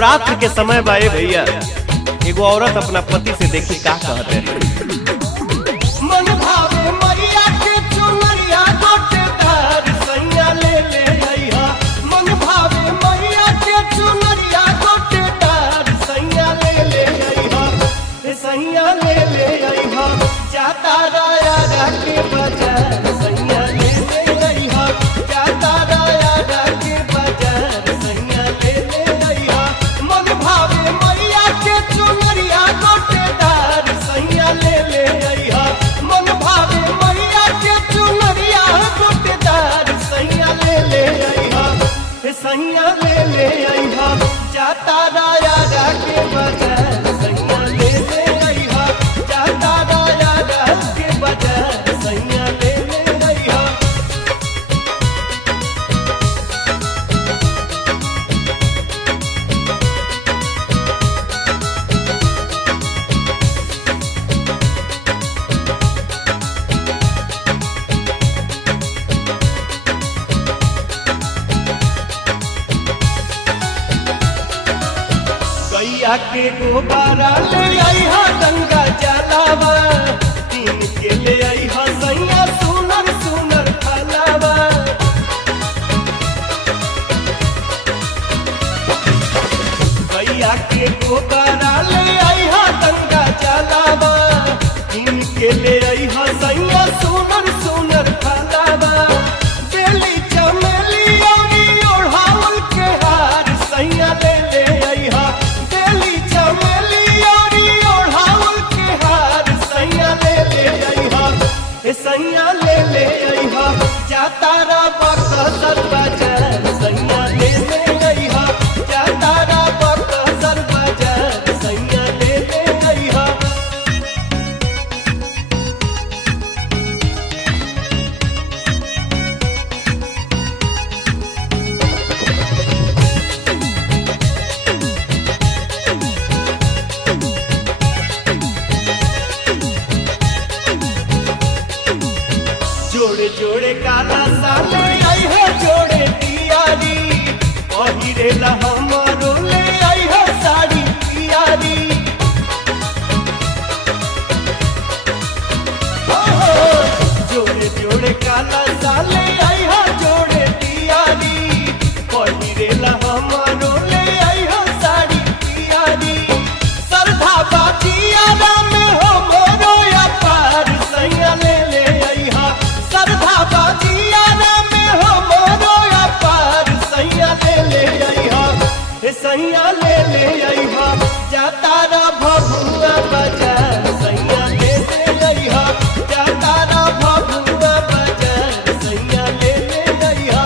नवरात्र के समय बाए भैया एगो औरत अपना पति से देखी का कहते हैं। मन भावे मैया के चुनरिया गोटेदार सैया ले ले अइहा। मन भावे मैया के चुनरिया गोटेदार सैया ले ले अइहा। सैया ले ले अइहा। जाता राया के बाजार सैया ले ले अइहा। जाता राया के बाजार सैया ले ले अइहा। मन भावे मैया के चुनरिया गोटेदार सैया ले ले अइहा। मन भावे मैया के चुनरिया गोटेदार सैया ले ले अइहा। सैया ले ले अइहा। जाता राया के बाजार सैया ले ले अइहा। जाता राया के बाजार सैया ले ले अइहा। गैया के गोबारा ले अइहा। गंगा जलावा तीन के ले अइहा। सैया सुनर सुनर फलावा। गैया के गोबारा ले अइहा। गंगा जलावा तीन के ले अइहा। सैया सुनर सुनर फलावा। बेली चमेली औरी ओढ़ाउल के हार सैया ले ले अइहा। बेली चमेली औरी ओढ़ाउल के हार सैया ले ले अइहा। सैया ले ले अइहा। जाता रा बक्सर बाजार सैया ले ले अइहा। जाता रा बक्सर बाजार सैया ले ले अइहा। जोड़े जोड़े काला साले आई है। जोड़े तियारी पहिरे ला हमारो ले आई है। साड़ी तियारी जोड़े जोड़े काला साले आई है। जोड़े तियारी पहिरे ला हमारो ले आई है। साड़ी तियारी सरधा बाजियारा में हो मोरो या पार सैया ले ले अइहा। सरधा बाजियारा में हो मोरो या पार सैया ले ले अइहा। सैया ले ले अइहा। जाता रा भभुआ बाजार सैया ले ले अइहा। जाता रा भभुआ बाजार सैया ले ले अइहा।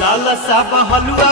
लाला साहब हलुआ